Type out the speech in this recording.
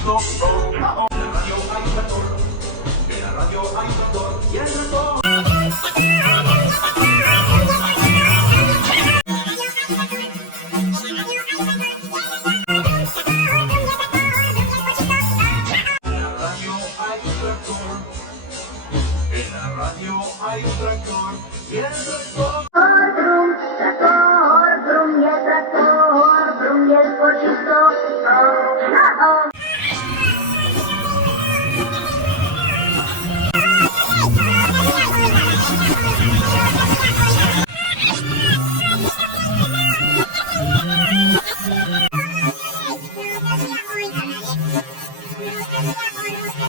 pocisco. En la radio hay un tractor, en la radio hay un tractor y el tractor. Hay un tractor y el tractor. Brum, tractor, brum, y el tractor, brum, y el pollito. Oh, oh.